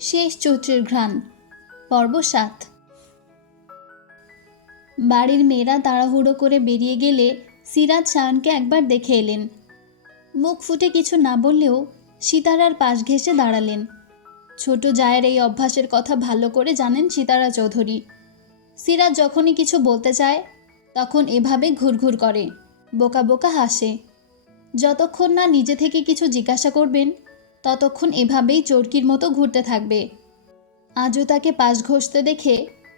শেষ চৈত্রের ঘ্রাণ, পর্ব সাত। বাড়ির মেয়েরা তাড়াহুড়ো করে বেরিয়ে গেলে সিরাজ শায়নকে একবার দেখে এলেন। মুখ ফুটে কিছু না বললেও সীতারার পাশ ঘেঁষে দাঁড়ালেন। ছোট জায়ের এই অভ্যাসের কথা ভালো করে জানেন সীতারা চৌধুরী। সিরাজ যখনই কিছু বলতে চায়, তখন এভাবে ঘুরঘুর করে, বোকা বোকা হাসে। যতক্ষণ না নিজে থেকে কিছু জিজ্ঞাসা করবেন ততক্ষণ এভাবেই চরকির মতো ঘুরতে থাকবে। আজও তাকে পাশ ঘষতে দেখে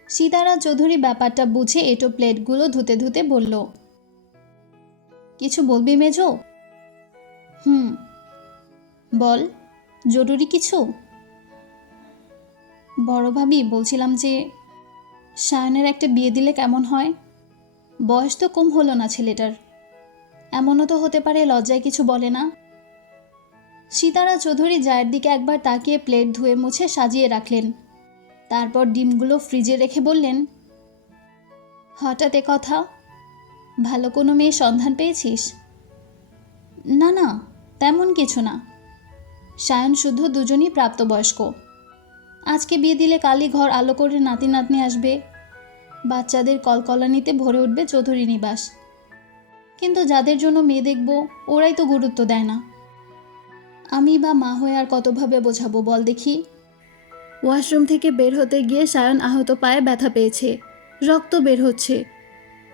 সীতারা চৌধুরী ব্যাপারটা বুঝে এটো প্লেটগুলো ধুতে ধুতে বলল, কিছু বলবি মেজো? হুম। বল, জরুরি কিছু? বড় ভাবি, বলছিলাম যে সায়নের একটা বিয়ে দিলে কেমন হয়? বয়স তো কম হলো না ছেলেটার। এমনও তো হতে পারে লজ্জায় কিছু বলে না? সীতারা চৌধুরী জায়ের দিকে একবার তাকিয়ে প্লেট ধুয়ে মুছে সাজিয়ে রাখলেন। তারপর ডিমগুলো ফ্রিজে রেখে বললেন, হঠাৎ এ কথা? ভালো কোনো মেয়ে সন্ধান পেয়েছিস? না না, তেমন কিছু না। সায়ন শুদ্ধ দুজনই প্রাপ্তবয়স্ক। আজকে বিয়ে দিলে কালই ঘর আলো করে নাতি নাতনি আসবে। বাচ্চাদের কলকলানিতে ভরে উঠবে চৌধুরী নিবাস। কিন্তু যাদের জন্য মেয়ে দেখব, ওরাই তো গুরুত্ব দেয় না। আমি বা মা হয়ে আর কতভাবে বোঝাবো বল দেখি। ওয়াশরুম থেকে বের হতে গিয়ে সায়ন আহত পায়ে ব্যথা পেয়েছে। রক্ত বের হচ্ছে।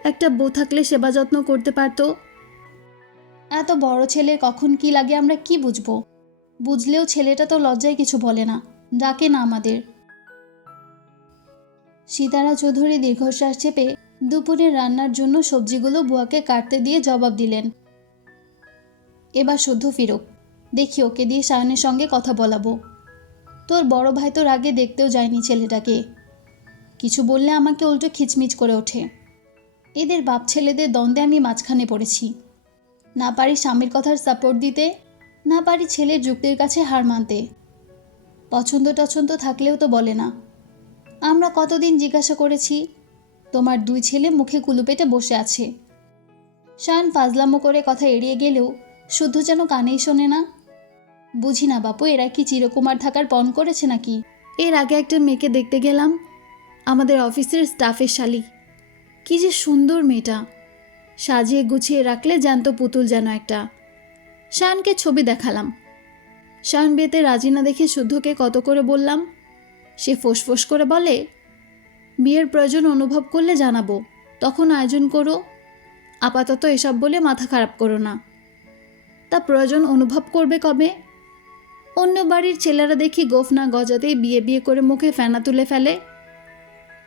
একটা বউ থাকলে সেবা যত্ন করতে পারতো। এত বড় ছেলে কখন কি লাগে আমরা কি বুঝব? বুঝলেও ছেলেটা তো লজ্জায় কিছু বলে না। ডাকে না আমাদের। সীতারা চৌধুরী দীর্ঘশ্বাস চেপে দুপুরে রান্নার জন্য সবজিগুলো বুয়াকে কাটতে দিয়ে জবাব দিলেন। এবার শুদ্ধ ফিরুক। দেখি ওকে দিয়ে সায়নের সঙ্গে কথা বলাবো। তোর বড় ভাই তোর আগে দেখতেও যায়নি ছেলেটাকে। কিছু বললে আমাকে উল্টো খিচমিচ করে ওঠে। এদের বাপ ছেলেদের দ্বন্দ্বে আমি মাঝখানে পড়েছি। না পারি স্বামীর কথার সাপোর্ট দিতে, না পারি ছেলের যুক্তির কাছে হার মানতে। পছন্দ টছন্দ থাকলেও তো বলে না। আমরা কতদিন জিজ্ঞাসা করেছি, তোমার দুই ছেলে মুখে কুলুপেটে বসে আছে। শান ফাজলামো করে কথা এড়িয়ে গেলেও শুদ্ধ যেন কানেই শোনে না। বুঝি না বাপু, এরা কি চিরকুমার থাকার পণ করেছে নাকি? এর আগে একটা মেয়েকে দেখতে গেলাম, আমাদের অফিসের স্টাফের শালি। কি যে সুন্দর মেয়েটা। সাজিয়ে গুছিয়ে রাখলে জ্যান্ত পুতুল যেন একটা। শানকে ছবি দেখালাম। শান বিয়েতে রাজি না দেখে শুদ্ধকে কত করে বললাম? সে ফোঁস করে বলে বিয়ের প্রয়োজন অনুভব করলে জানাব। তখন আয়োজন করো। আপাতত এসব বলে মাথা খারাপ করো না। তা প্রয়োজন অনুভব করবে কবে? অন্য বাড়ির ছেলেরা দেখি গোফ না গজাতেই বিয়ে বিয়ে করে মুখে ফেনা তুলে ফেলে।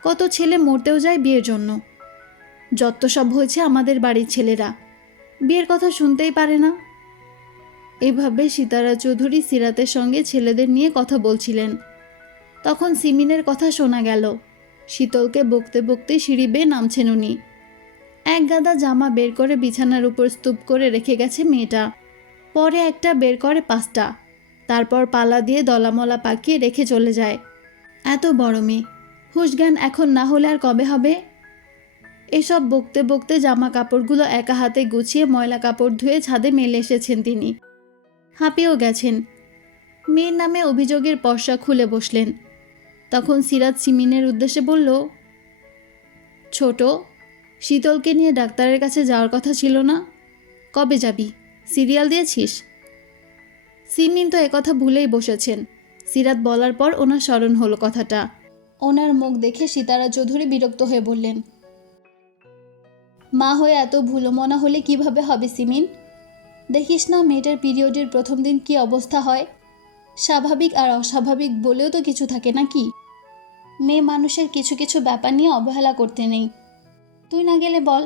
কত ছেলে মরতেও যায় বিয়ের জন্য। যত সব হয়েছে আমাদের বাড়ির ছেলেরা। বিয়ের কথা শুনতেই পারে না। এভাবে সীতারা চৌধুরী সিরাতের সঙ্গে ছেলেদের নিয়ে কথা বলছিলেন। তখন সিমিনের কথা শোনা গেল। শীতলকে বকতে বকতে সিঁড়ি বেয়ে নামছেন উনি। এক গাদা জামা বের করে বিছানার উপর স্তূপ করে রেখে গেছে মেয়েটা। পরে একটা বের করে পাঁচটা। তারপর পালা দিয়ে দলামলা পাকিয়ে রেখে চলে যায়। এত বড় মেয়ে, হুশজ্ঞান এখন না হলে আর কবে হবে? এসব বকতে বকতে জামা কাপড়গুলো একা হাতে গুছিয়ে ময়লা কাপড় ধুয়ে ছাদে মেলে এসেছেন তিনি। হাঁপিয়েও গেছেন। মেয়ের নামে অভিযোগের পর্সা খুলে বসলেন। তখন সিরাজ সিমিনের উদ্দেশ্যে বলল, ছোট, শীতলকে নিয়ে ডাক্তারের কাছে যাওয়ার কথা ছিল না? কবে যাবি? সিরিয়াল দিয়েছিস? সিমিন তো একথা ভুলেই বসেছেন। সিরাত বলার পর ওনার স্মরণ হলো কথাটা। ওনার মুখ দেখে সীতারা চৌধুরী বিরক্ত হয়ে বললেন, মা হয়ে এত ভুলো মনা হলে কীভাবে হবে সিমিন? দেখিস না মেয়েটার পিরিয়ডের প্রথম দিন কি অবস্থা হয়? স্বাভাবিক আর অস্বাভাবিক বলেও তো কিছু থাকে নাকি? মেয়ে মানুষের কিছু কিছু ব্যাপার নিয়ে অবহেলা করতে নেই। তুই না গেলে বল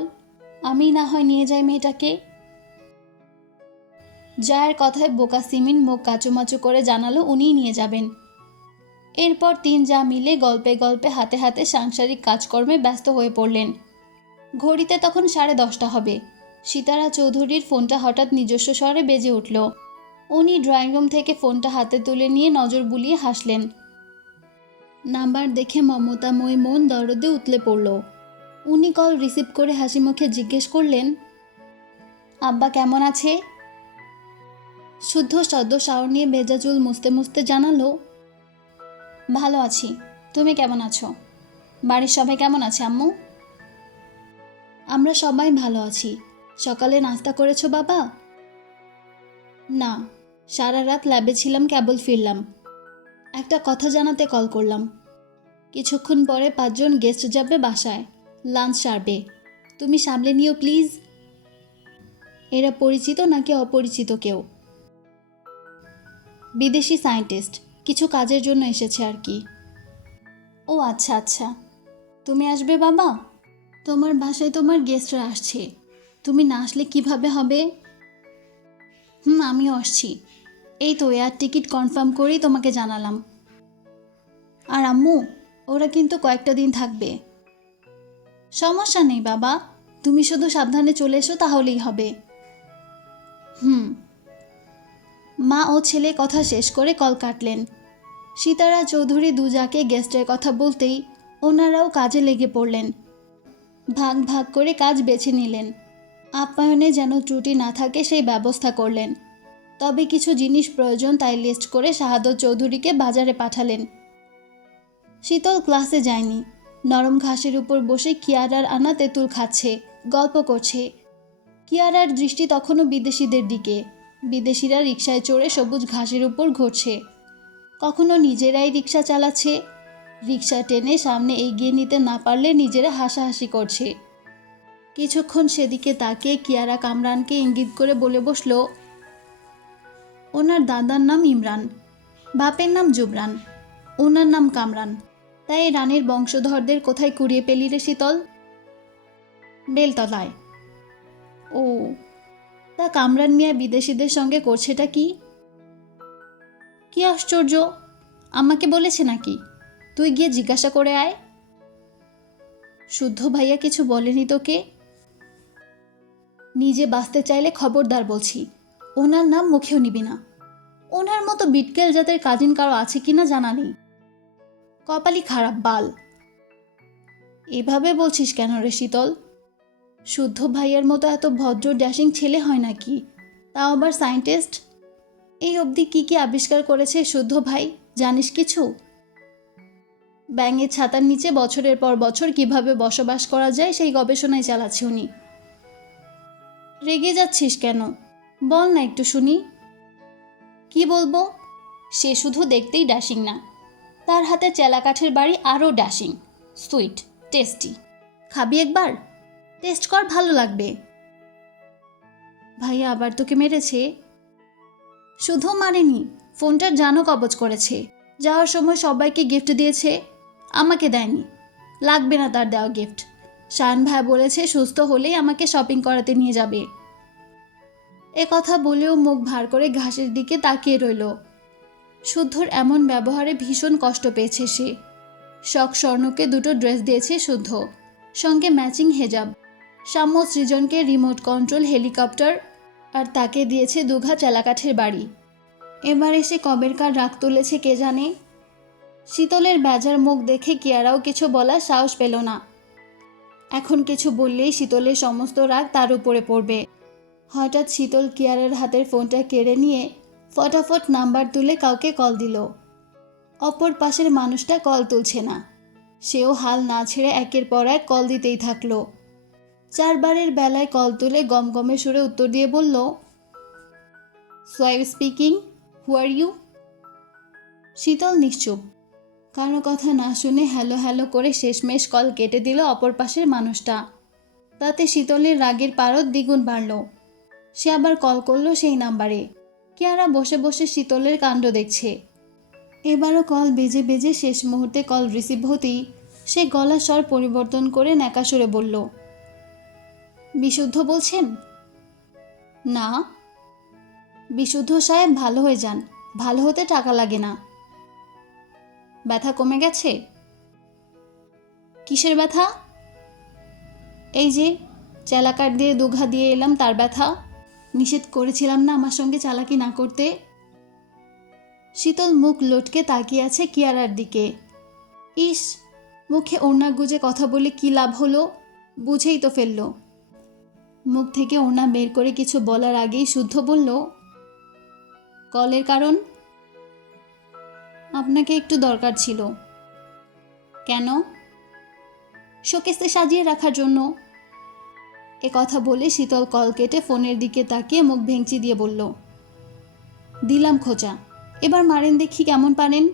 আমি না হয় নিয়ে যাই মেয়েটাকে? জায়ের কথায় বোকা সিমিন মুখ কাচুমাচু করে জানালো উনিই নিয়ে যাবেন। এরপর তিন যা মিলে গল্পে গল্পে হাতে হাতে সাংসারিক কাজকর্মে ব্যস্ত হয়ে পড়লেন। ঘড়িতে তখন সাড়ে দশটা হবে। সীতারা চৌধুরীর ফোনটা হঠাৎ নিজস্ব স্বরে বেজে উঠল। উনি ড্রয়িং রুম থেকে ফোনটা হাতে তুলে নিয়ে নজর বুলিয়ে হাসলেন। নাম্বার দেখে মমতাময় মন দরদে উতলে পড়ল। উনি কল রিসিভ করে হাসি মুখে জিজ্ঞেস করলেন, আব্বা কেমন আছে? শুদ্ধ সদ্য শাওর নিয়ে ভেজা চুল মুছতে মুছতে জানালো, ভালো আছি। তুমি কেমন আছো? বাড়ির সবাই কেমন আছে, আম্মু? আমরা সবাই ভালো আছি। সকালে নাস্তা করেছ বাবা? না, সারা রাত ল্যাবে ছিলাম কেবল ফিরলাম। একটা কথা জানাতে কল করলাম। কিছুক্ষণ পরে পাঁচজন গেস্ট যাবে বাসায়, লাঞ্চ সারবে। তুমি সামলে নিও, প্লিজ। এরা পরিচিত নাকি অপরিচিত কেউ? বিদেশি সায়েন্টিস্ট। কিছু কাজের জন্য এসেছে আর কি। ও আচ্ছা আচ্ছা। তুমি আসবে বাবা? তোমার বাসায় তোমার গেস্টরা আসছে। তুমি না আসলে কীভাবে হবে? হুম, আমিও আসছি। এই তো, এয়ার টিকিট কনফার্ম করেই তোমাকে জানালাম। আর আম্মু, ওরা কিন্তু কয়েকটা দিন থাকবে। সমস্যা নেই বাবা। তুমি শুধু সাবধানে চলে এসো, তাহলেই হবে। হুম। মা ও ছেলে কথা শেষ করে কল কাটলেন। সীতারা চৌধুরী দুজাকে গেস্টের কথা বলতেই ওনারাও কাজে লেগে পড়লেন। ভাগ ভাগ করে কাজ বেছে নিলেন। আপ্যায়নে যেন ত্রুটি না থাকে সেই ব্যবস্থা করলেন। তবে কিছু জিনিস প্রয়োজন তাই লিস্ট করে শাহাদত চৌধুরীকে বাজারে পাঠালেন। শীতল ক্লাসে যায়নি। নরম ঘাসের উপর বসে কিয়ারার আনা তেঁতুল খাচ্ছে, গল্প করছে। কিয়ারার দৃষ্টি তখনও বিদেশিদের দিকে। বিদেশিরা রিক্সায় চড়ে সবুজ ঘাসের উপর ঘুরছে। কখনো নিজেরাই রিক্সা চালাচ্ছে। রিক্সা টেনে সামনে এগিয়ে নিতে না পারলে নিজেরা হাসাহাসি করছে। কিছুক্ষণ সেদিকে তাকিয়ে কিয়ারা কামরানকে ইঙ্গিত করে বলে বসল, ওনার দাদার নাম ইমরান, বাপের নাম জুবরান, ওনার নাম কামরান, তাই রানীর বংশধরদের কোথায় কুড়িয়ে পেলি রে শীতল? বেলতলায়। ও তা কামরান মিয়া বিদেশিদের সঙ্গে করছেটা কি? কি আশ্চর্য! আমাকে বলেছে নাকি? তুই গিয়ে জিজ্ঞাসা করে আয়। শুদ্ধ ভাইয়া কিছু বলেনি তোকে? নিজে বাঁচতে চাইলে খবরদার বলছি, ওনার নাম মুখেও নিবি না। ওনার মতো বিটকেল জাতের কাজিন কারও আছে কিনা জানা নেই। কপালি খারাপ, বাল। এভাবে বলছিস কেন রে শীতল? শুদ্ধ ভাইয়ের মতো এত ভদ্র ড্যাশিং ছেলে হয় নাকি? তাও আবার সায়েন্টিস্ট? এই অবধি কি কি আবিষ্কার করেছে শুদ্ধ ভাই? জানিস কিছু? ব্যাঙের ছাতার নিচে বছরের পর বছর কীভাবে বসবাস করা যায় সেই গবেষণায় চালাচ্ছে উনি। রেগে যাচ্ছিস কেন? বল না একটু শুনি। কি বলব? সে শুধু দেখতেই ড্যাশিং না। তার হাতে চেলা কাঠের বাড়ি আরও ড্যাশিং। Sweet, tasty. খাবি একবার? টেস্ট কর, ভালো লাগবে। ভাইয়া আবার তোকে মেরেছে? শুধু মারেনি ফোনটার জানো কবজ করেছে। যাওয়ার সময় সবাইকে গিফট দিয়েছে, আমাকে দেয়নি। লাগবে না তার দেওয়া গিফট শান ভাই বলেছে সুস্থ হলেই আমাকে শপিং করাতে নিয়ে যাবে। এ কথা বলেও মুখ ভার করে ঘাসের দিকে তাকিয়ে রইল। শুদ্ধর এমন ব্যবহারে ভীষণ কষ্ট পেয়েছে সে। শখ স্বর্ণকে দুটো ড্রেস দিয়েছে শুদ্ধ। সঙ্গে ম্যাচিং হেজাব। সাম্য সৃজনকে রিমোট কন্ট্রোল হেলিকপ্টার আর তাকে দিয়েছে দুঘা চেলাকাঠের বাড়ি। এবার এসে কবেরকার রাগ তুলেছে কে জানে? শীতলের বেজার মুখ দেখে কিয়ারাও কিছু বলার সাহস পেল না। এখন কিছু বললেই শীতলের সমস্ত রাগ তার উপরে পড়বে। হঠাৎ শীতল কিয়ারের হাতের ফোনটা কেড়ে নিয়ে ফটাফট নাম্বার তুলে কাউকে কল দিল। অপর পাশের মানুষটা কল তুলছে না। সেও হাল না ছেড়ে একের পর এক কল দিতেই থাকল। চারবারের বেলায় কল তুলে গমগমে সুরে উত্তর দিয়ে বলল Shoaib speaking who are you শীতল নিশ্চুপ। কারও কথা না শুনে হ্যালো হ্যালো করে শেষমেশ কল কেটে দিল অপর পাশের মানুষটা। তাতে শীতলের রাগের পারদ দ্বিগুণ বাড়ল। সে আবার কল করল সেই নাম্বারে। কিয়ারা বসে বসে শীতলের কাণ্ড দেখছে। এবারও কল বেজে বেজে শেষ মুহূর্তে কল রিসিভ হতেই সে গলার স্বর পরিবর্তন করে ন্যাকাসরে বলল বিশুদ্ধ বলছেন? না। বিশুদ্ধ সাহেব ভালো হয়ে যান। ভালো হতে টাকা লাগে না। ব্যথা কমে গেছে? কিসের ব্যথা? এই যে, চেলাকার দিয়ে দুঘা দিয়ে এলাম তার ব্যথা। নিষেধ করেছিলাম না আমার সঙ্গে চালাকি না করতে। শীতল মুখ লটকে তাকিয়ে আছে কিয়ারার দিকে। ইস, মুখে ওড়না গুজে কথা বলে কি লাভ হলো? বুঝেই তো ফেলল। মুখ থেকে ওড়না বের করে কিছু বলার আগেই শুদ্ধ বলল, কলের কারণ? আপনাকে একটু দরকার ছিল। কেন? শোকেসে সাজিয়ে রাখার জন্য। এ কথা বলে শীতল কল কেটে ফোনের দিকে তাকিয়ে মুখ ভেঙচি দিয়ে বলল, দিলাম খোঁচা, এবার মারেন দেখি কেমন পারেন।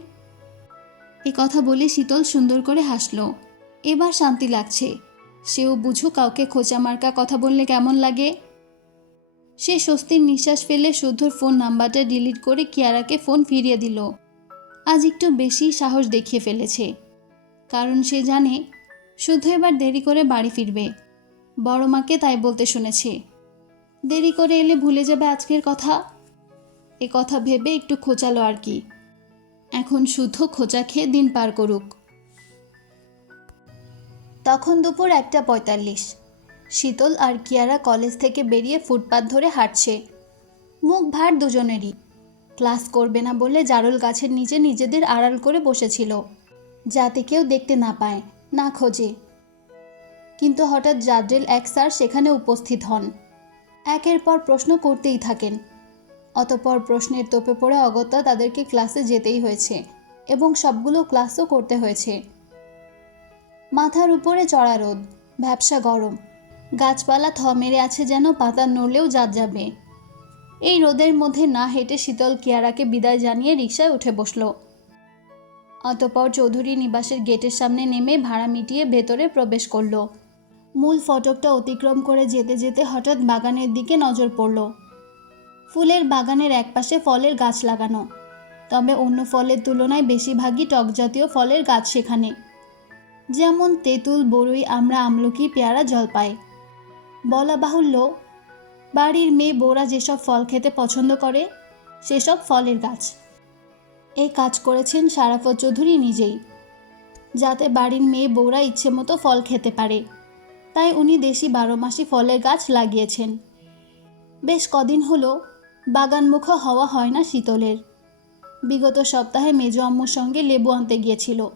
এ কথা বলে শীতল সুন্দর করে হাসলো, এবার শান্তি লাগছে। সেও বুঝো কাউকে খোঁচা মার্কা কথা বললে কেমন লাগে। সে স্বস্তির নিঃশ্বাস ফেলে শুদ্ধর ফোন নাম্বারটা ডিলিট করে কিয়ারাকে ফোন ফিরিয়ে দিল। আজ একটু বেশি সাহস দেখিয়ে ফেলেছে। কারণ সে জানে, শুদ্ধ এবার দেরি করে বাড়ি ফিরবে। বড় মাকে তাই বলতে শুনেছে। দেরি করে এলে ভুলে যাবে আজকের কথা? এ কথা ভেবে একটু খোঁচালো আর কি। এখন শুদ্ধ খোঁচা খেয়ে দিন পার করুক। তখন দুপুর একটা পঁয়তাল্লিশ। শীতল আর কিয়ারা কলেজ থেকে বেরিয়ে ফুটপাত ধরে হাঁটছে। মুখ ভার দুজনেরই। ক্লাস করবে না বলে জারুল গাছের নিচে নিজেদের আড়াল করে বসেছিল, যাতে কেউ দেখতে না পায়, না খোঁজে। কিন্তু হঠাৎ জাদ্রেল এক স্যার সেখানে উপস্থিত হন। একের পর প্রশ্ন করতেই থাকেন। অতপর প্রশ্নের তোপে পড়ে অগত্যা তাদেরকে ক্লাসে যেতেই হয়েছে এবং সবগুলো ক্লাসও করতে হয়েছে। মাথার উপরে চড়া রোদ ভ্যাবসা গরম। গাছপালা থ মেরে আছে যেন পাতা নড়লেও জাত যাবে। এই রোদের মধ্যে না হেঁটে শীতল কিয়ারাকে বিদায় জানিয়ে রিকশায় উঠে বসল। অতপর চৌধুরী নিবাসের গেটের সামনে নেমে ভাড়া মিটিয়ে ভেতরে প্রবেশ করল। মূল ফটকটা অতিক্রম করে যেতে যেতে হঠাৎ বাগানের দিকে নজর পড়ল। ফুলের বাগানের একপাশে ফলের গাছ লাগানো, তবে অন্য ফলের তুলনায় বেশিরভাগই টক জাতীয় ফলের গাছ সেখানে। যেমন তেঁতুল বড়ই আমরা আমলকি পেয়ারা জল জলপাই। বলা বাহুল্য, বাড়ির মেয়ে বউরা যেসব ফল খেতে পছন্দ করে, সেসব ফলের গাছ। এই কাজ করেছেন সারাফত চৌধুরী নিজেই। যাতে বাড়ির মেয়ে বউরা ইচ্ছে মতো ফল খেতে পারে। তাই উনি দেশি বারো মাসি ফলের গাছ লাগিয়েছেন। বেশ কদিন হলো, বাগানমুখ হওয়া হয় না শীতলের। বিগত সপ্তাহে মেজো আম্মুর সঙ্গে লেবু আনতে গিয়েছিল।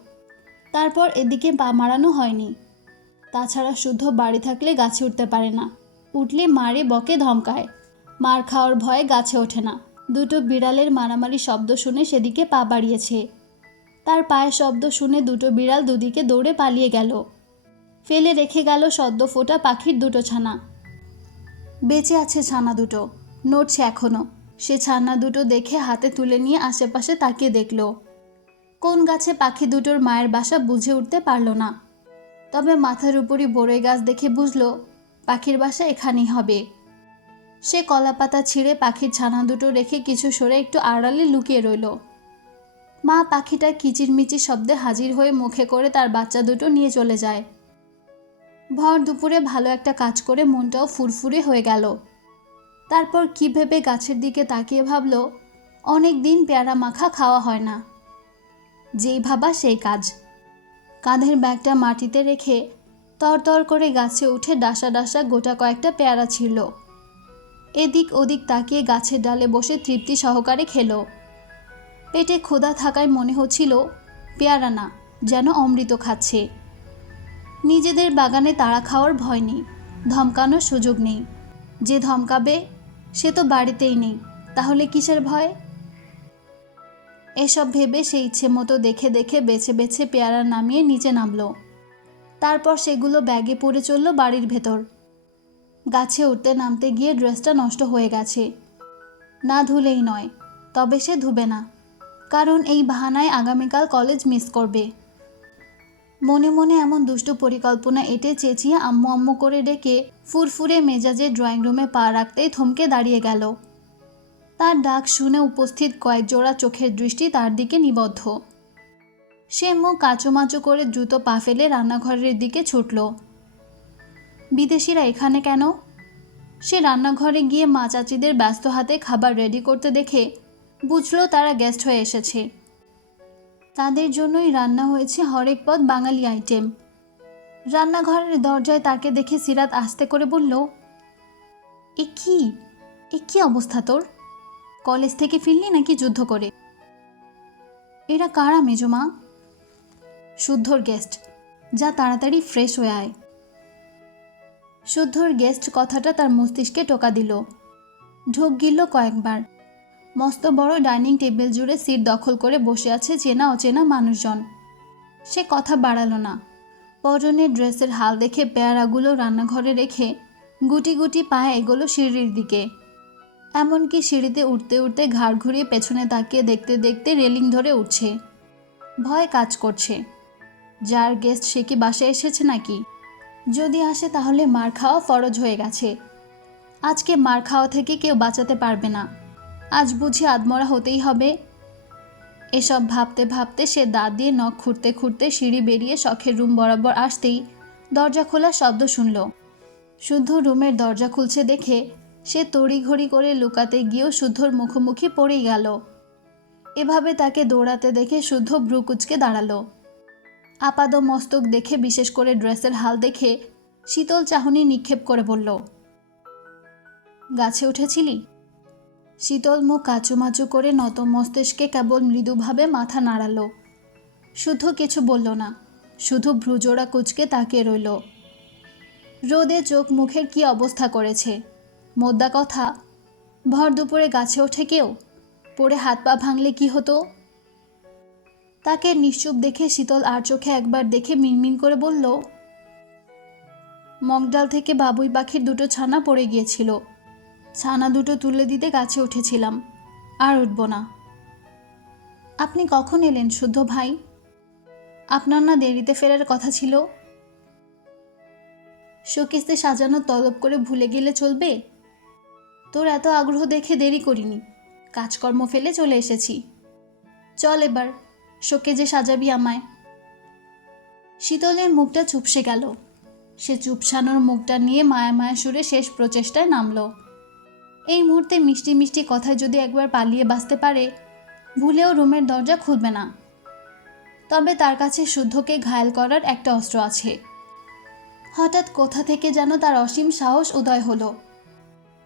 তারপর এদিকে পা মারানো হয়নি। তাছাড়া শুদ্ধ বাড়ি থাকলে গাছে উঠতে পারে না। উঠলে মারে বকে ধমকায়। মার খাওয়ার ভয়ে গাছে ওঠে না। দুটো বিড়ালের মারামারি শব্দ শুনে সেদিকে পা বাড়িয়েছে। তার পায়ের শব্দ শুনে দুটো বিড়াল দুদিকে দৌড়ে পালিয়ে গেল। ফেলে রেখে গেল সদ্য ফোটা পাখির দুটো ছানা। বেঁচে আছে ছানা দুটো। নড়ছে এখনও সে ছানা দুটো দেখে হাতে তুলে নিয়ে আশেপাশে তাকিয়ে দেখল। কোন গাছে পাখি দুটোর মায়ের বাসা বুঝে উঠতে পারল না। তবে মাথার উপরই বড়ই গাছ দেখে বুঝল, পাখির বাসা এখানেই হবে। সে কলা পাতা ছিঁড়ে পাখির ছানা দুটো রেখে কিছু সরে একটু আড়ালে লুকিয়ে রইল। মা পাখিটা কিচিরমিচির শব্দে হাজির হয়ে মুখে করে তার বাচ্চা দুটো নিয়ে চলে যায়। ভর দুপুরে ভালো একটা কাজ করে মনটাও ফুরফুরে হয়ে গেল। তারপর কি ভেবে গাছের দিকে তাকিয়ে ভাবল, অনেক দিন পেয়ারা মাখা খাওয়া হয় না। যেই ভাবা সেই কাজ। কাঁধের ব্যাগটা মাটিতে রেখে তরতর করে গাছে উঠে ডাসা ডাসা গোটা কয়েকটা পেয়ারা ছিল। এদিক ওদিক তাকিয়ে গাছের ডালে বসে তৃপ্তি সহকারে খেলো। পেটে ক্ষুধা থাকায় মনে হচ্ছিল পেয়ারা না, যেন অমৃত খাচ্ছে। নিজেদের বাগানে তাড়া খাওয়ার ভয় নেই, ধমকানোর সুযোগ নেই। যে ধমকাবে, সে তো বাড়িতেই নেই, তাহলে কিসের ভয়? এসব ভেবে সে ইচ্ছে মতো দেখে দেখে বেছে বেছে পেয়ারা নামিয়ে নিচে নামলো। তারপর সেগুলো ব্যাগে পড়ে চলল বাড়ির ভেতর। গাছে উঠতে নামতে গিয়ে ড্রেসটা নষ্ট হয়ে গেছে। না ধুলেই নয়, তবে সে ধুবে না, কারণ এই বাহানায় আগামীকাল কলেজ মিস করবে। মনে মনে এমন দুষ্ট পরিকল্পনা এটে চেঁচিয়ে আম্মু আম্মু করে ডেকে ফুরফুরে মেজাজে ড্রয়িং রুমে পা রাখতেই থমকে দাঁড়িয়ে গেল। তার ডাক শুনে উপস্থিত কয়েক জোড়া চোখের দৃষ্টি তার দিকে নিবদ্ধ। সে মুখ কাঁচোমাচো করে দ্রুত পা ফেলে রান্নাঘরের দিকে ছুটল। বিদেশিরা এখানে কেন? সে রান্নাঘরে গিয়ে মা চাচিদের ব্যস্ত হাতে খাবার রেডি করতে দেখে বুঝলো তারা গেস্ট হয়ে এসেছে। তাদের জন্যই রান্না হয়েছে হরেক পদ বাঙালি আইটেম রান্নাঘরের দরজায় তাকে দেখে সিরাত আস্তে করে বলল, এ কি? এ কি অবস্থা তোর? কলেজ থেকে ফিরলি নাকি যুদ্ধ করে? এরা কারা মেজমা শুদ্ধর গেস্ট যা তাড়াতাড়ি ফ্রেশ হয়ে আয়। শুদ্ধর গেস্ট কথাটা তার মস্তিষ্কে টোকা দিল। ঢোক গিলল কয়েকবার। মস্ত বড় ডাইনিং টেবিল জুড়ে সিট দখল করে বসে আছে চেনা অচেনা মানুষজন। সে কথা বাড়ালো না। পরনের ড্রেসের হাল দেখে পেয়ারাগুলো রান্নাঘরে রেখে গুটি গুটি পায়ে এগোলো সিঁড়ির দিকে। এমনকি সিঁড়িতে উঠতে উঠতে ঘাড় ঘুরিয়ে পেছনে তাকিয়ে দেখতে দেখতে রেলিং ধরে উঠছে। ভয় কাজ করছে। যার গেস্ট সে কি বাসায় এসেছে নাকি? যদি আসে তাহলে মার খাওয়া ফরজ হয়ে গেছে। আজকে মার খাওয়া থেকে কেউ বাঁচাতে পারবে না। আজ বুঝি আদমরা হতেই হবে। এসব ভাবতে ভাবতে সে দাঁত দিয়ে নখ খুঁড়তে খুঁড়তে সিঁড়ি বেরিয়ে শখের রুম বরাবর আসতেই দরজা খোলার শব্দ শুনল। শুদ্ধ রুমের দরজা খুলছে দেখে সে তড়িঘড়ি করে লুকাতে গিয়েও শুদ্ধর মুখোমুখি পড়েই গেল। এভাবে তাকে দৌড়াতে দেখে শুদ্ধ ভ্রুকুচকে দাঁড়াল। আপাদ মস্তক দেখে, বিশেষ করে ড্রেসের হাল দেখে শীতল চাহনি নিক্ষেপ করে বলল, গাছে উঠেছিলি? শীতল মুখ কাচুমাচু করে নত মস্তিষ্কে কেবল মৃদুভাবে মাথা নাড়ালো। শুদ্ধ কিছু বলল না। শুধু ভ্রুজোড়া কুচকে তাকিয়ে রইল। রোদে চোখ মুখের কি অবস্থা করেছে? মোদ্দা কথা। ভর দুপুরে গাছে ওঠে কেউ? পড়ে হাত পা ভাঙলে কি হতো? তাকে নিশ্চুপ দেখে শীতল আর চোখে একবার দেখে মিনমিন করে বলল, মগডাল থেকে বাবুই পাখির দুটো ছানা পড়ে গিয়েছিল। ছানা দুটো তুলে দিতে গাছে উঠেছিলাম। আর উঠব না। আপনি কখন এলেন শুদ্ধ ভাই? আপনার না দেরিতে ফেরার কথা ছিল? শোকেসে সাজানো তলব করে ভুলে গেলে চলবে? তোর এত আগ্রহ দেখে দেরি করিনি। কাজকর্ম ফেলে চলে এসেছি। চল এবার, শোকে যে সাজাবি আমায়। শীতলের মুখটা চুপসে গেল। সে চুপসানোর মুখটা নিয়ে মায়া মায়া সুরে শেষ প্রচেষ্টায় নামল। এই মুহূর্তে মিষ্টি মিষ্টি কথায় যদি একবার পালিয়ে বাঁচতে পারে, ভুলেও রুমের দরজা খুলবে না। তবে তার কাছে শুদ্ধকে ঘায়াল করার একটা অস্ত্র আছে। হঠাৎ কোথা থেকে যেন তার অসীম সাহস উদয় হলো।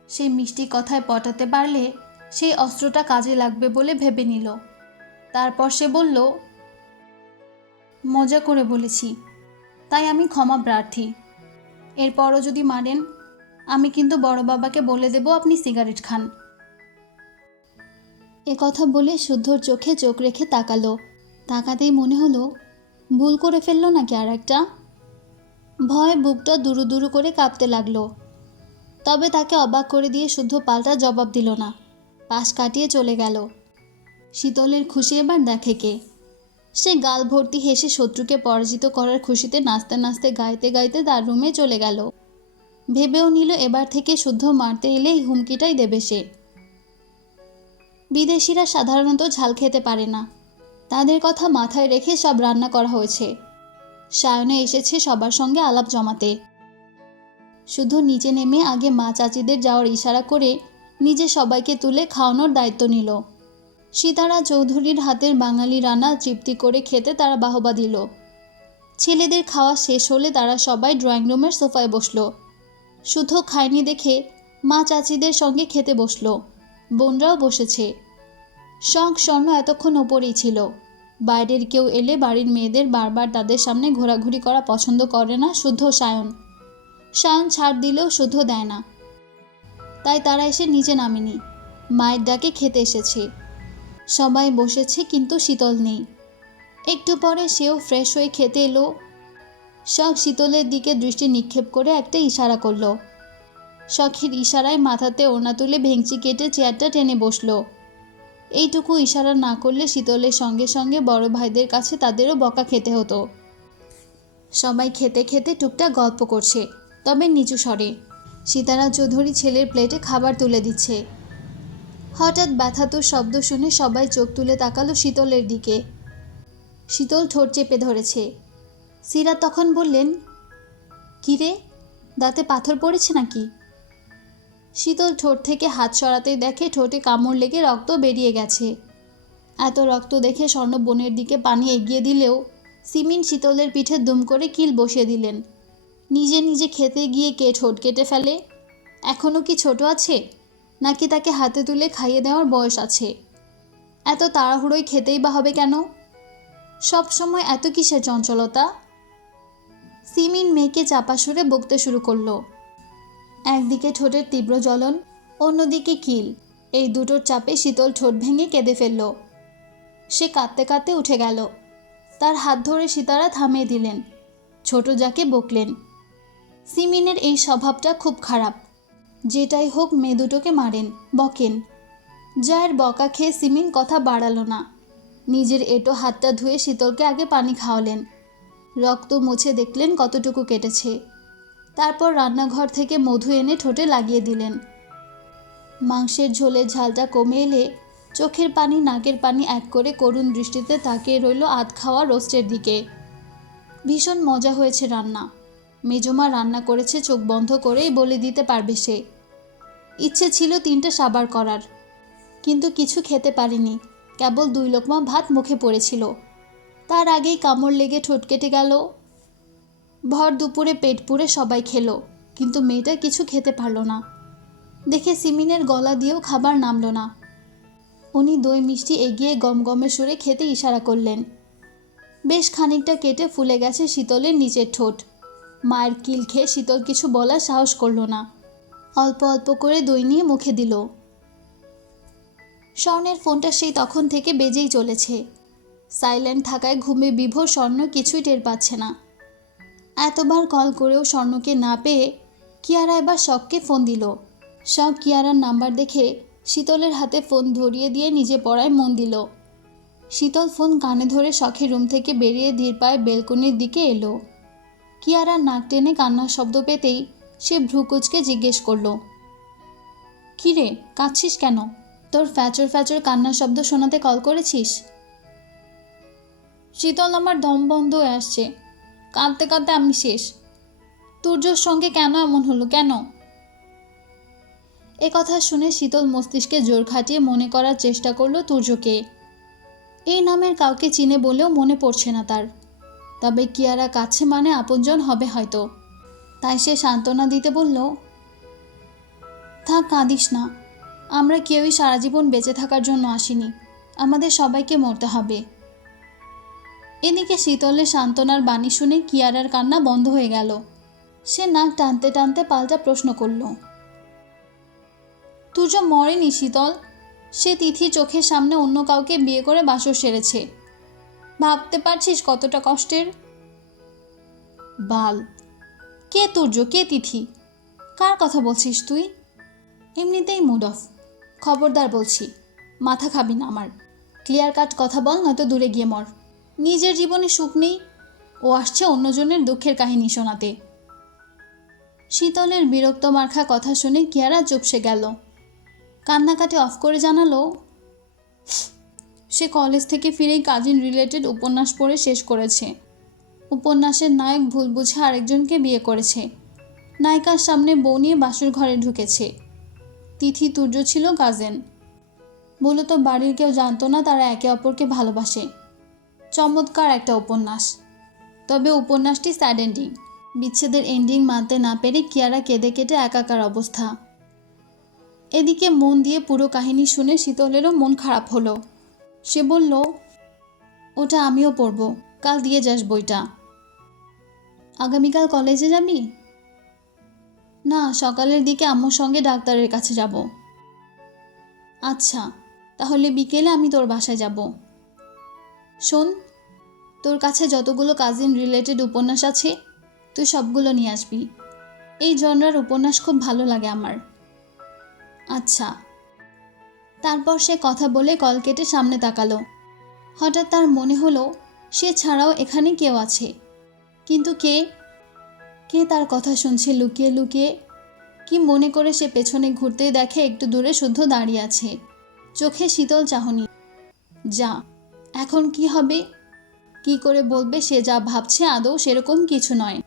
সেই মিষ্টি কথায় পটাতে পারলে সেই অস্ত্রটা কাজে লাগবে বলে ভেবে নিল। তারপর সে বলল, মজা করে বলেছি। তাই আমি ক্ষমা প্রার্থী। এরপরও যদি মারেন, আমি কিন্তু বড় বাবাকে বলে দেব আপনি সিগারেট খান। এ কথা বলে শুদ্ধর চোখে চোখ রেখে তাকালো। তাকাতেই মনে হলো, ভুল করে ফেলল নাকি আর একটা ভয় বুকটা দুরু দুরু করে কাঁপতে লাগল। তবে তাকে অবাক করে দিয়ে শুদ্ধ পাল্টা জবাব দিল না। পাশ কাটিয়ে চলে গেল। শীতলের খুশি এবার দেখে কে। সে গাল ভর্তি হেসে শত্রুকে পরাজিত করার খুশিতে নাচতে নাচতে গাইতে গাইতে তার রুমে চলে গেল। ভেবেও নিল এবার থেকে শুদ্ধ মারতে এলেই হুমকিটাই দেবে সে। বিদেশিরা সাধারণত ঝাল খেতে পারে না। তাদের কথা মাথায় রেখে সব রান্না করা হয়েছে। সায়নে এসেছে সবার সঙ্গে আলাপ জমাতে। শুধু নিচে নেমে আগে মা চাচিদের যাওয়ার ইশারা করে নিজে সবাইকে তুলে খাওয়ানোর দায়িত্ব নিল। সীতারা চৌধুরীর হাতের বাঙালি রান্না তৃপ্তি করে খেতে তারা বাহবা দিল। ছেলেদের খাওয়া শেষ হলে তারা সবাই ড্রয়িং রুমের সোফায় বসল। শুধু খায়নি দেখে মা চাচিদের সঙ্গে খেতে বসল। বোনরাও বসেছে। শখ স্বর্ণ এতক্ষণ ওপরেই ছিল। বাইরের কেউ এলে বাড়ির মেয়েদের বারবার তাদের সামনে ঘোরাঘুরি করা পছন্দ করে না শুদ্ধ সায়ন। সায়ন ছাড় দিলেও শুদ্ধ দেয় না। তাই তারা এসে নিচে নামেনি। মায়ের ডাকে খেতে এসেছে। সবাই বসেছে কিন্তু শীতল নেই। একটু পরে সেও ফ্রেশ হয়ে খেতে এলো। শখ শীতলের দিকে দৃষ্টি নিক্ষেপ করে একটা ইশারা করল। শখের ইশারায় মাথাতে ওড়না তুলে ভেংচি কেটে চেয়ারটা টেনে বসল। এইটুকু ইশারা না করলে শীতলের সঙ্গে সঙ্গে বড় ভাইদের কাছে তাদেরও বকা খেতে হতো। সবাই খেতে খেতে টুকটাক গল্প করছে। তবে নিচু স্বরে, সীতারা চৌধুরী ছেলের প্লেটে খাবার তুলে দিচ্ছে। হঠাৎ ব্যথাতুর শব্দ শুনে সবাই চোখ তুলে তাকালো শীতলের দিকে। শীতল ঠোঁট চেপে ধরেছে। সিরা তখন বললেন কিরে দাঁতে পাথর পড়েছে নাকি? শীতল ঠোঁট থেকে হাত সরাতে দেখে ঠোঁটে কামড় লেগে রক্ত বেরিয়ে গেছে। এত রক্ত দেখে স্বর্ণ বোনের দিকে পানি এগিয়ে দিলেও সিমিন শীতলের পিঠে দুম করে কিল বসিয়ে দিলেন। নিজে নিজে খেতে গিয়ে কে ঠোঁট কেটে ফেলে? এখনও কি ছোট আছে? নাকি তাকে হাতে তুলে খাইয়ে দেওয়ার বয়স আছে? এত তাড়াহুড়োই খেতেই বা হবে কেন? সব সময় এত কিসের চঞ্চলতা? সিমিন মেয়েকে চাপা সুরে বকতে শুরু করল। একদিকে ঠোঁটের তীব্র জ্বলন, অন্যদিকে কিল এই দুটোর চাপে শীতল ঠোঁট ভেঙে কেঁদে ফেলল। সে কাঁদতে কাঁদতে উঠে গেল। তার হাত ধরে সীতারা থামিয়ে দিলেন। ছোট যাকে বকলেন। সিমিনের এই স্বভাবটা খুব খারাপ। যেটাই হোক, মেয়ে দুটোকে মারেন, বকেন। জায়ের বকা খেয়ে সিমিন কথা বাড়ালো না। নিজের এটো হাতটা ধুয়ে শীতলকে আগে পানি খাওয়ালেন। রক্ত মুছে দেখলেন কতটুকু কেটেছে। তারপর রান্নাঘর থেকে মধু এনে ঠোঁটে লাগিয়ে দিলেন। মাংসের ঝোলের ঝালটা কমে এলে চোখের পানি, নাকের পানি এক করে করুণ দৃষ্টিতে তাকিয়ে রইল আধ খাওয়া রোস্টের দিকে। ভীষণ মজা হয়েছে রান্না। মেজমা রান্না করেছে, চোখ বন্ধ করেই বলে দিতে পারবে সে। ইচ্ছে ছিল তিনটে সাবার করার, কিন্তু কিছু খেতে পারিনি। কেবল দুই লোকমা ভাত মুখে পড়েছিল। তার আগেই কামড় লেগে ঠোঁট কেটে গেল। ভর দুপুরে পেট পুড়ে সবাই খেলো, কিন্তু মেয়েটা কিছু খেতে পারল না। দেখে সিমিনের গলা দিয়েও খাবার নামলো না। উনি দই মিষ্টি এগিয়ে গম গমগমে সুরে খেতে ইশারা করলেন। বেশ খানিকটা কেটে ফুলে গেছে শীতলের নিচের ঠোঁট। মায়ের কিল খেয়ে শীতল কিছু বলার সাহস করল না। অল্প অল্প করে দই নিয়ে মুখে দিল। স্বর্ণের ফোনটা সেই তখন থেকে বেজেই চলেছে। সাইলেন্ট থাকায় ঘুমে বিভোর স্বর্ণ কিছুই টের পাচ্ছে না। এতবার কল করেও স্বর্ণকে না পেয়ে কিয়ারা এবার শখকে ফোন দিল। শখ কিয়ারার নাম্বার দেখে শীতলের হাতে ফোন ধরিয়ে দিয়ে নিজে পড়ায় মন দিল। শীতল ফোন কানে ধরে শখের রুম থেকে বেরিয়ে ধীর পায়ে বেলকনির দিকে এলো। কিয়ারা নাক টেনে কান্নার শব্দ পেতেই সে ভ্রুকুচকে জিজ্ঞেস করল, কিরে, কাঁদছিস কেন? তোর ফ্যাচর ফ্যাচর কান্নার শব্দ শোনাতে কল করেছিস? শীতল আমার দম বন্ধ হয়ে আসছে। কাঁদতে কাঁদতে আমি শেষ। তুর্যর সঙ্গে কেন এমন হলো, কেন? এ কথা শুনে শীতল মস্তিষ্কে জোর খাটিয়ে মনে করার চেষ্টা করল তুর্যকে। এই নামের কাউকে চিনে বলেও মনে পড়ছে না তার। তবে কিয়ারা কাছে মানে আপনজন হবে হয়তো। তাই সে সান্ত্বনা দিতে বলল, থাক, কাঁদিস না। আমরা কেউই সারা জীবন বেঁচে থাকার জন্য আসিনি। আমাদের সবাইকে মরতে হবে। এদিকে শীতলের সান্ত্বনার বাণী শুনে কিয়ারার কান্না বন্ধ হয়ে গেল। সে নাক টানতে টানতে পাল্টা প্রশ্ন করল তুর্য মরেনি, শীতল, সে তিথি চোখের সামনে অন্য কাউকে বিয়ে করে বাসর সেরেছে। ভাবতে পারছিস কতটা কষ্টের? বাল, কে তুর্য, কে তিথি? কার কথা বলছিস তুই? এমনিতেই মুড অফ খবরদার বলছি, মাথা খাবি না আমার। ক্লিয়ার কাট কথা বল, নয়তো দূরে গিয়ে মর। নিজের জীবনে সুখ নেই, ও আসছে অন্যজনের দুঃখের কাহিনী শোনাতে। শীতলের বিরক্ত মার্খা কথা শুনে কিয়ারা চুপসে গেল। কান্নাকাটি অফ করে জানালো সে কলেজ থেকে ফিরেই কাজিন রিলেটেড উপন্যাস পড়ে শেষ করেছে। উপন্যাসের নায়ক ভুল বুঝে আরেকজনকে বিয়ে করেছে। নায়িকার সামনে বউ নিয়ে বাসুর ঘরে ঢুকেছে। তিথি তুর্য ছিল কাজেন। মূলত বাড়ির কেউ জানতো না তারা একে অপরকে ভালোবাসে। চমৎকার একটা উপন্যাস। তবে উপন্যাসটি স্যাড এন্ডিং। বিচ্ছেদের এন্ডিং মানতে না পেরে কিয়ারা কেঁদে কেটে একাকার অবস্থা। এদিকে মন দিয়ে পুরো কাহিনী শুনে শীতলেরও মন খারাপ হলো। সে বলল, ওটা আমিও পড়ব। কাল দিয়ে যাস বইটা। আগামীকাল কলেজে যাবি? না, সকালের দিকে আম্মুর সঙ্গে ডাক্তারের কাছে যাব। আচ্ছা তাহলে বিকেলে আমি তোর বাসায় যাব। শোন, তোর কাছে যতগুলো কাজিন রিলেটেড উপন্যাস আছে, তুই সবগুলো নিয়ে আসবি। এই জনরার উপন্যাস খুব ভালো লাগে আমার। আচ্ছা তারপর সে কথা বলে কল কেটে সামনে তাকালো। হঠাৎ তার মনে হলো, সে ছাড়াও এখানে কেউ আছে। কিন্তু কে? কে তার কথা শুনছে লুকিয়ে লুকিয়ে? কি মনে করে সে পেছনে ঘুরতে দেখে একটু দূরে শুদ্ধ দাঁড়িয়ে আছে। চোখে শীতল চাহনি। যা, এখন কি হবে? কি করে বলবে সে যা ভাবছে আদৌ সেরকম কিছু নয়।